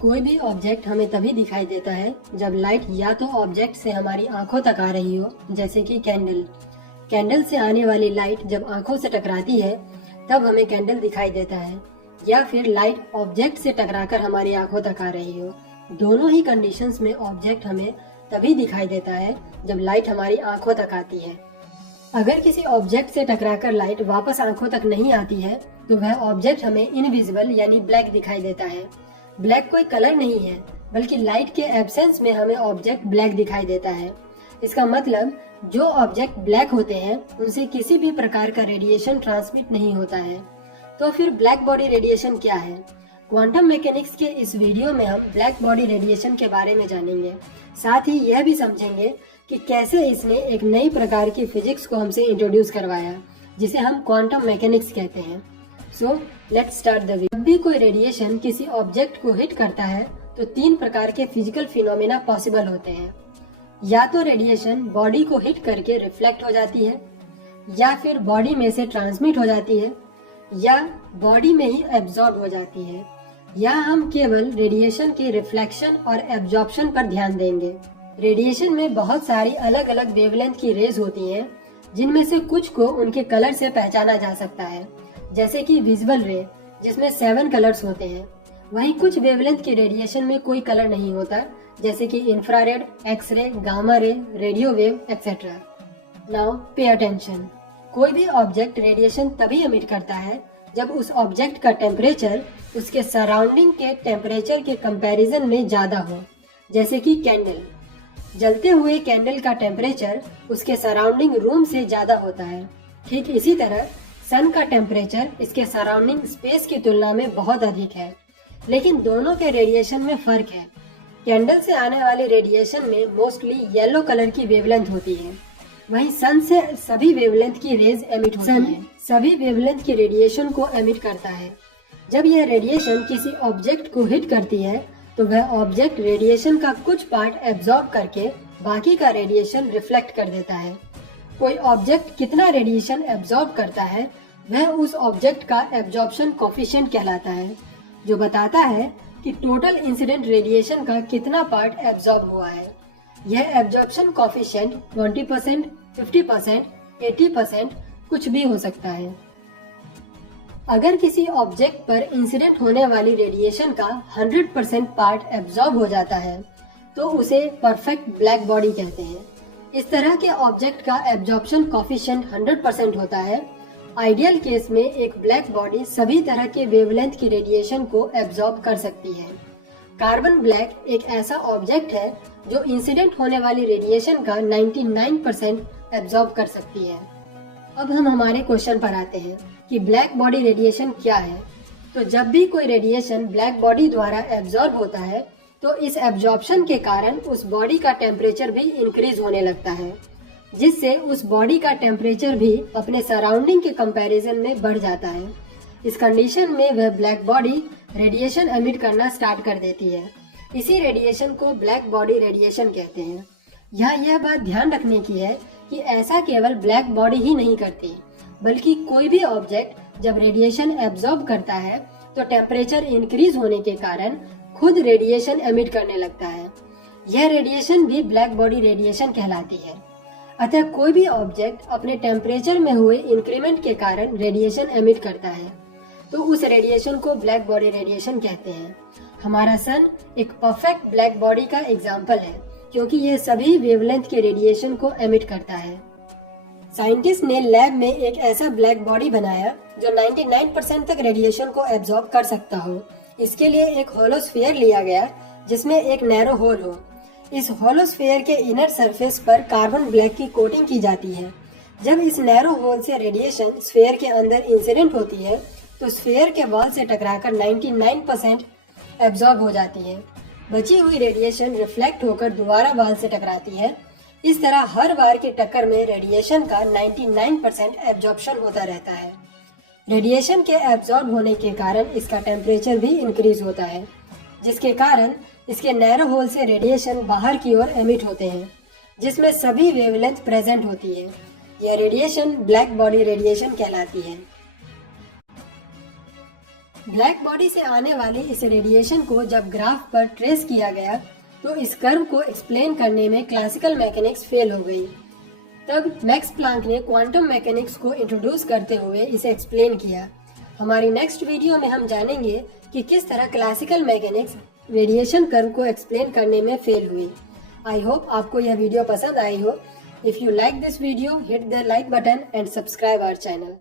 कोई भी ऑब्जेक्ट हमें तभी दिखाई देता है जब लाइट या तो ऑब्जेक्ट से हमारी आंखों तक आ रही हो, जैसे कि कैंडल। कैंडल से आने वाली लाइट जब आंखों से टकराती है तब हमें कैंडल दिखाई देता है, या फिर लाइट ऑब्जेक्ट से टकराकर हमारी आंखों तक आ रही हो। दोनों ही कंडीशंस में ऑब्जेक्ट हमें तभी दिखाई देता है जब लाइट हमारी आंखों तक आती है। अगर किसी ऑब्जेक्ट से टकराकर लाइट वापस आंखों तक नहीं आती है तो वह ऑब्जेक्ट हमें इनविजिबल यानी ब्लैक दिखाई देता है। ब्लैक कोई कलर नहीं है, बल्कि लाइट के एब्सेंस में हमें ऑब्जेक्ट ब्लैक दिखाई देता है। इसका मतलब जो ऑब्जेक्ट ब्लैक होते हैं उनसे किसी भी प्रकार का रेडिएशन ट्रांसमिट नहीं होता है। तो फिर ब्लैक बॉडी रेडिएशन क्या है? क्वांटम मैकेनिक्स के इस वीडियो में हम ब्लैक बॉडी रेडिएशन के बारे में जानेंगे। साथ ही यह भी समझेंगे कि कैसे इसने एक नई प्रकार की फिजिक्स को हमसे इंट्रोड्यूस करवाया, जिसे हम क्वांटम मैकेनिक्स कहते हैं। So let's start the video. जब भी कोई रेडिएशन किसी ऑब्जेक्ट को हिट करता है तो 3 प्रकार के फिजिकल फिनोमेना पॉसिबल होते हैं। या तो रेडिएशन बॉडी को हिट करके रिफ्लेक्ट हो जाती है, या फिर बॉडी में से ट्रांसमिट हो जाती है, या बॉडी में ही एब्जॉर्ब हो जाती है। या हम केवल रेडिएशन के रिफ्लेक्शन और एब्जॉर्प्शन पर ध्यान देंगे। रेडिएशन में बहुत सारी अलग अलग वेवलेंथ की रेज होती हैं, जिनमें से कुछ को उनके कलर से पहचाना जा सकता है, जैसे कि विजुअल रे जिसमें 7 कलर्स होते हैं। वहीं कुछ वेवलेंथ के रेडिएशन में कोई कलर नहीं होता, जैसे कि infrared, X-ray, gamma ray, radio wave etcetera. Now pay attention. कोई भी ऑब्जेक्ट रेडिएशन तभी एमिट करता है जब उस ऑब्जेक्ट का टेम्परेचर उसके सराउंडिंग के टेम्परेचर के कंपैरिजन में ज्यादा हो। जैसे कि कैंडल, जलते हुए कैंडल का टेम्परेचर उसके सराउंडिंग रूम से ज्यादा होता है। ठीक इसी तरह सन का टेम्परेचर इसके सराउंडिंग स्पेस की तुलना में बहुत अधिक है, लेकिन दोनों के रेडिएशन में फर्क है। कैंडल से आने वाले रेडिएशन में मोस्टली येलो कलर की वेवलेंथ होती है, वहीं सन से सभी वेवलेंथ की रेज एमिट होती है। सभी वेवलेंथ की रेडिएशन को एमिट करता है। जब यह रेडिएशन किसी ऑब्जेक्ट को हिट करती है तो वह ऑब्जेक्ट रेडिएशन का कुछ पार्ट एब्जॉर्ब करके बाकी का रेडिएशन रिफ्लेक्ट कर देता है। कोई ऑब्जेक्ट कितना रेडिएशन एब्जॉर्ब करता है वह उस ऑब्जेक्ट का एब्जॉर्प्शन कोफिशिएंट कहलाता है, जो बताता है कि टोटल इंसिडेंट रेडिएशन का कितना पार्ट एब्जॉर्ब हुआ है। यह एब्जॉर्प्शन कोफिशिएंट 20%, 50%, 80% कुछ भी हो सकता है। अगर किसी ऑब्जेक्ट पर इंसिडेंट होने वाली रेडिएशन का 100% पार्ट एब्जॉर्ब हो जाता है तो उसे परफेक्ट ब्लैक बॉडी कहते हैं। इस तरह के ऑब्जेक्ट का एब्जॉर्प्शन कोफिशिएंट 100% होता है। आइडियल केस में एक ब्लैक बॉडी सभी तरह के वेवलेंथ की रेडिएशन को एब्जॉर्ब कर सकती है। कार्बन ब्लैक एक ऐसा ऑब्जेक्ट है जो इंसिडेंट होने वाली रेडिएशन का 99% एब्जॉर्ब कर सकती है। अब हम हमारे क्वेश्चन पर आते हैं कि ब्लैक बॉडी रेडिएशन क्या है। तो जब भी कोई रेडिएशन ब्लैक बॉडी द्वारा एब्जॉर्ब होता है तो इस एब्जॉर्प्शन के कारण उस बॉडी का टेम्परेचर भी इंक्रीज होने लगता है, जिससे उस बॉडी का टेम्परेचर भी अपने सराउंडिंग के कंपैरिजन में बढ़ जाता है। इस कंडीशन में वह ब्लैक बॉडी रेडिएशन एमिट करना स्टार्ट कर देती है। इसी रेडिएशन को ब्लैक बॉडी रेडिएशन कहते हैं। यहाँ यह बात ध्यान रखने की है कि ऐसा केवल ब्लैक बॉडी ही नहीं करती, बल्कि कोई भी ऑब्जेक्ट जब रेडिएशन एब्जॉर्ब करता है तो टेम्परेचर इंक्रीज होने के कारण खुद रेडिएशन एमिट करने लगता है। यह रेडिएशन भी ब्लैक बॉडी रेडिएशन कहलाती है। अतः कोई भी ऑब्जेक्ट अपने टेम्परेचर में हुए इंक्रीमेंट के कारण रेडिएशन एमिट करता है, तो उस रेडिएशन को ब्लैक बॉडी रेडिएशन कहते हैं। हमारा सन एक परफेक्ट ब्लैक बॉडी का एग्जाम्पल है, क्योंकि यह सभी वेवलेंथ के रेडिएशन को एमिट करता है। साइंटिस्ट ने लैब में एक ऐसा ब्लैक बॉडी बनाया जो 99% तक रेडिएशन को एब्जॉर्ब कर सकता हो। इसके लिए एक होलो स्फीयर लिया गया जिसमें एक नैरो होल हो। इस होलो स्फीयर के इनर सरफेस पर कार्बन ब्लैक की कोटिंग की जाती है। जब इस नैरो होल से रेडिएशन स्फीयर के अंदर इंसिडेंट होती है तो स्फीयर के वॉल से टकराकर 99% एब्जॉर्ब हो जाती है। बची हुई रेडिएशन रिफ्लेक्ट होकर दोबारा वॉल से टकराती है। इस तरह हर बार की टक्कर में रेडिएशन का 99% एब्जॉर्प्शन होता रहता है। रेडिएशन के एब्जॉर्ब होने के कारण इसका टेम्परेचर भी इंक्रीज होता है, जिसके कारण इसके नैरो होल से रेडिएशन बाहर की ओर एमिट होते हैं, जिसमें सभी वेवलेंथ प्रेजेंट होती है। यह रेडिएशन ब्लैक बॉडी रेडिएशन कहलाती है। ब्लैक बॉडी से आने वाले इस रेडिएशन को जब ग्राफ पर ट्रेस किया गया तो इस कर्व को एक्सप्लेन करने में क्लासिकल मैकेनिक्स फेल हो गई। तब मैक्स प्लांक ने क्वांटम मैकेनिक्स को इंट्रोड्यूस करते हुए इसे एक्सप्लेन किया। हमारी नेक्स्ट वीडियो में हम जानेंगे कि किस तरह क्लासिकल मैकेनिक्स रेडिएशन कर्व को एक्सप्लेन करने में फेल हुई। आई होप आपको यह वीडियो पसंद आई हो। If you like this video, hit the like button and subscribe our channel.